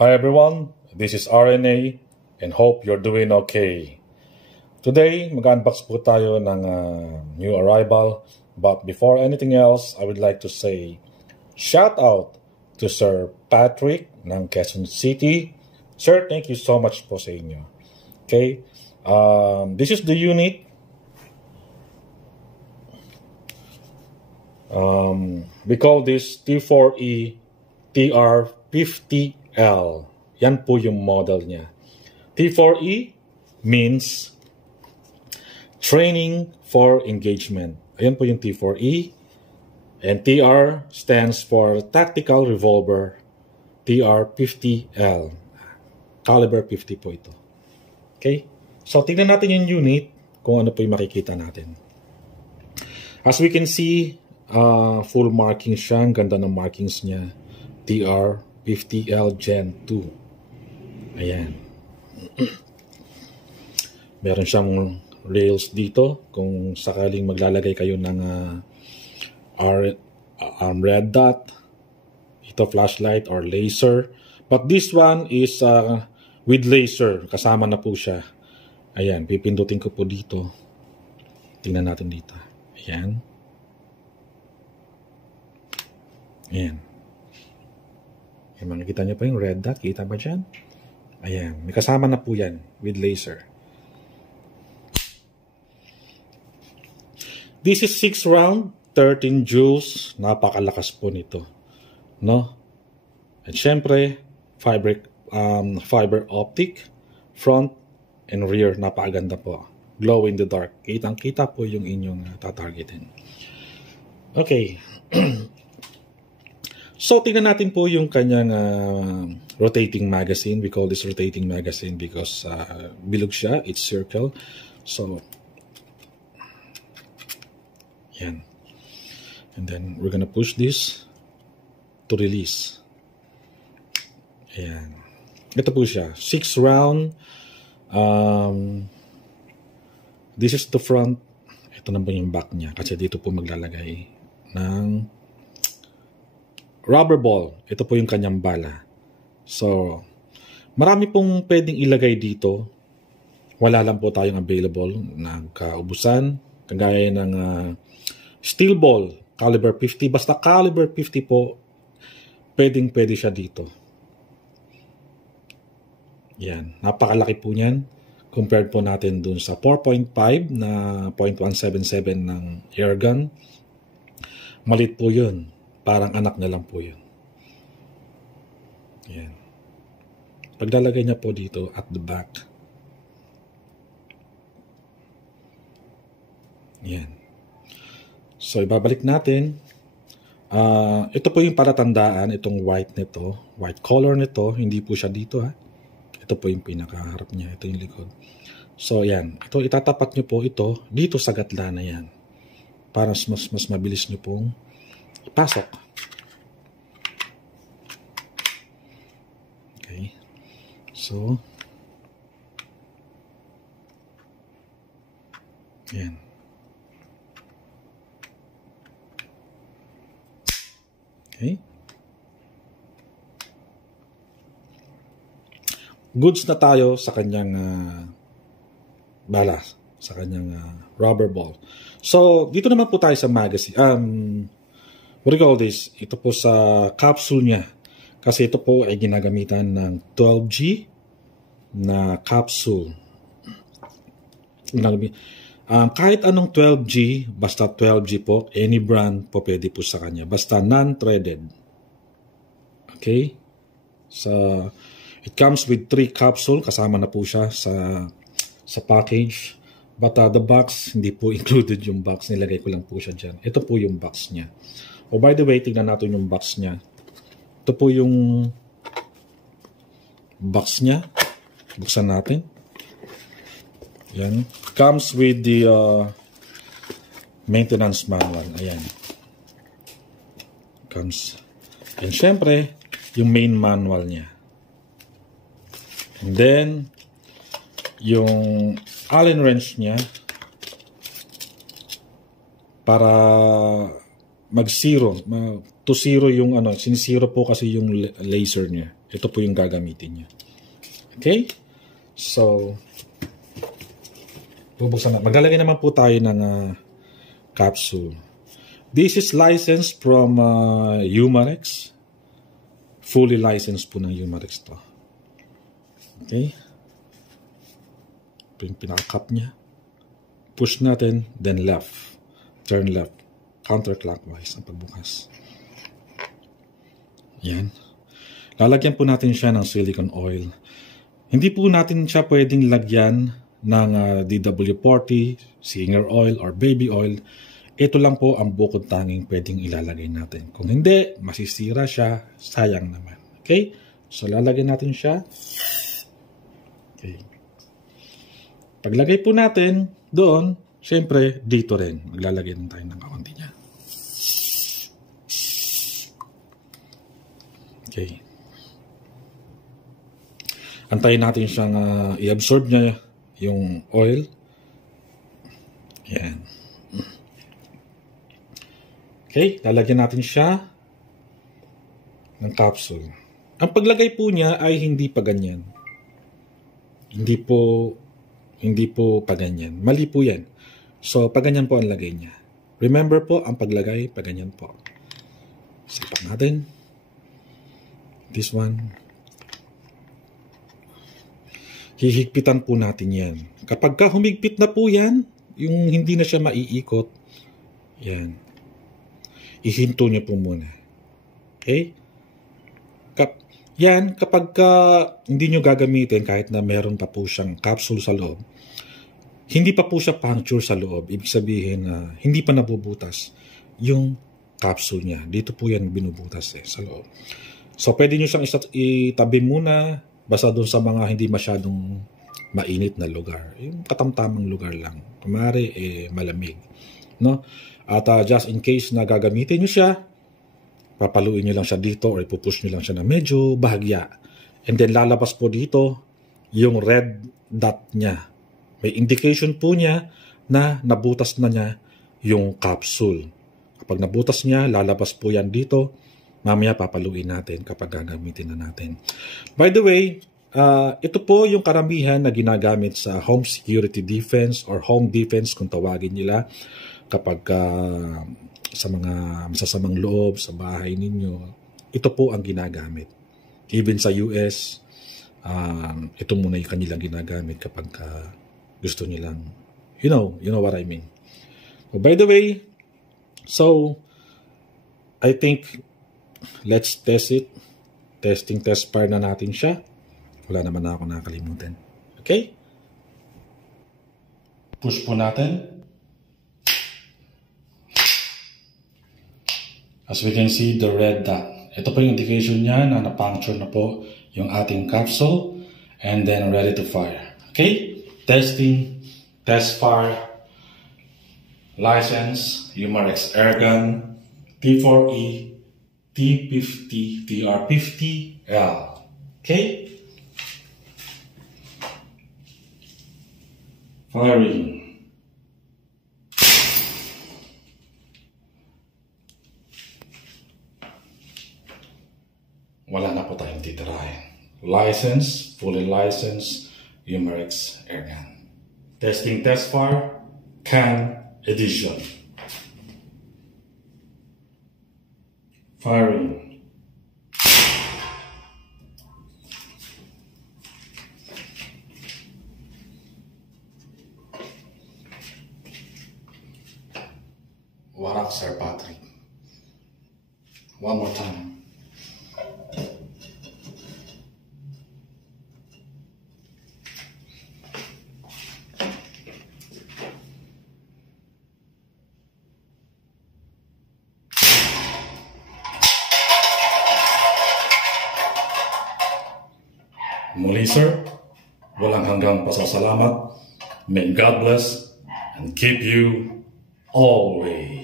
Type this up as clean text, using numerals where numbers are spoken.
Hi everyone, this is RNA and hope you're doing okay. Today, mag-unbox po tayo ng new arrival. But before anything else, I would like to say shout out to Sir Patrick ng Quezon City. Sir, thank you so much po sa inyo. Okay, this is the unit. We call this T4E TR50L. Yan po yung model niya. T4E means Training for Engagement. Ayan po yung T4E. And TR stands for Tactical Revolver TR50L. Caliber 50 po ito. Okay? So, tingnan natin yung unit kung ano po yung makikita natin. As we can see, full markings siya. Ang ganda ng markings niya. TR50L Gen 2. Ayan. Meron siyang rails dito kung sakaling maglalagay kayo ng red dot, ito flashlight or laser. But this one is with laser. Kasama na po siya. Ayan. Pipindutin ko po dito. Tingnan natin dito. Ayan. Ayan. Makikita niyo pa yung red dot. Kita ba dyan? Ayan. May kasama na po yan with laser. This is 6 round, 13 joules. Napakalakas po nito. No? At syempre, fiber optic, front and rear. Napakaganda po. Glow in the dark. Kitang-kita po yung inyong tatargetin. Okay. So, tingnan natin po yung kanyang rotating magazine. We call this rotating magazine because bilog siya. It's circle. So, yan. And then, we're gonna push this to release. Ayan. Ito po siya. 6 round. This is the front. Ito na po yung back niya. Kasi dito po maglalagay ng rubber ball. Ito po yung kanyang bala. So, marami pong pwedeng ilagay dito. Wala lang po tayong available. Nagkaubusan. Kagaya ng steel ball, caliber 50. Basta caliber 50 po, pwede siya dito. Yan. Napakalaki po niyan. Compared po natin dun sa 4.5 na 0.177 ng airgun. Malit po yun. Parang anak na lang po yun. Yan. Paglalagay niya po dito at the back. Yan. So, ibabalik natin. Ito po yung palatandaan, itong white nito. White color nito. Hindi po siya dito ha. Ito po yung pinakaharap niya. Ito yung likod. So, yan. Ito, itatapat nyo po ito dito sa gatla na yan. Para mas mabilis nyo pong ipasok. Okay. So, yan. Okay. Goods na tayo sa kanyang bala, sa kanyang rubber ball. So, dito naman po tayo sa magazine. What do you call this? Ito po sa capsule niya. Kasi ito po ay ginagamitan ng 12G na capsule. Kahit anong 12G, basta 12G po, any brand po pwede po sa kanya. Basta non-threaded. Okay? So, it comes with 3 capsule. Kasama na po siya sa package. But the box, hindi po included yung box. Nilagay ko lang po siya dyan. Ito po yung box niya. Oh, by the way, tignan natin yung box niya. Ito po yung box niya. Buksan natin. Yan. Comes with the maintenance manual. Ayan. Comes. And syempre, yung main manual niya. And then, yung Allen wrench niya para mag-zero, to zero yung sinisiro po kasi yung laser niya. Ito po yung gagamitin niya. Okay? So, bubuksan na. Maglalagay naman po tayo ng capsule. This is licensed from Umarex. Fully licensed po ng Umarex to. Okay? Ito yung pinaka-cup niya. Push natin, then left. Turn left. Counterclockwise ang pagbukas. Yan. Lalagyan po natin siya ng silicone oil. Hindi po natin siya pwedeng lagyan ng DW40, Singer oil, or baby oil. Ito lang po ang bukod tanging pwedeng ilalagay natin. Kung hindi, masisira siya. Sayang naman. Okay? So, lalagyan natin siya. Okay. Paglagay po natin doon, syempre, dito rin. Maglalagay din tayo ng kaunti niya. Okay. Antayin natin siyang i-absorb niya yung oil. Yan. Okay, lalagyan natin siya ng capsule. Ang paglagay po niya ay hindi pa ganyan. Hindi po pa ganyan. Mali po yan. So, pa ganyan po ang lagay niya. Remember po, ang paglagay, pa ganyan po. Sipak natin. This one. Hihigpitan po natin yan. Kapag humigpit na po yan, yung hindi na siya maiikot, yan. Ihinto niyo po muna. Okay? Yan, kapag hindi nyo gagamitin, kahit na meron pa po siyang capsule sa loob, hindi pa po siya puncture sa loob. Ibig sabihin na hindi pa nabubutas yung capsule niya. Dito po yan binubutas sa loob. So, pwede nyo siyang itabi muna basta doon sa mga hindi masyadong mainit na lugar. Yung katamtamang lugar lang. Kumari, malamig. No? At just in case na gagamitin nyo siya, papaluin nyo lang siya dito or ipupush nyo lang siya na medyo bahagya. And then lalabas po dito yung red dot niya. May indication po niya na nabutas na niya yung capsule. Kapag nabutas niya, lalabas po yan dito. Mamaya papaluin natin kapag gagamitin na natin. By the way, ito po yung karamihan na ginagamit sa home security defense or home defense kung tawagin nila kapag sa mga masasamang loob sa bahay ninyo. Ito po ang ginagamit. Even sa US, ito muna yung kanilang ginagamit kapag gusto nilang, you know what I mean. So, by the way, so I think let's test it. Test fire na natin siya. Wala naman na ako nakakalimutan. Okay? Push po natin. As we can see, the red dot. Ito po yung indication niya na na-puncture na po yung ating capsule and then ready to fire. Okay? Testing, test fire, license, Umarex Airgun, T4E, T50, TR50L. Okay? Firing. Wala na po tayong titirahin. License, fully licensed, Umarex Airgun. Testing test fire, CAN edition. Firing. Warak, Sir Patrick. One more time. Muli, sir, walang hanggang pasasalamat. May God bless and keep you always.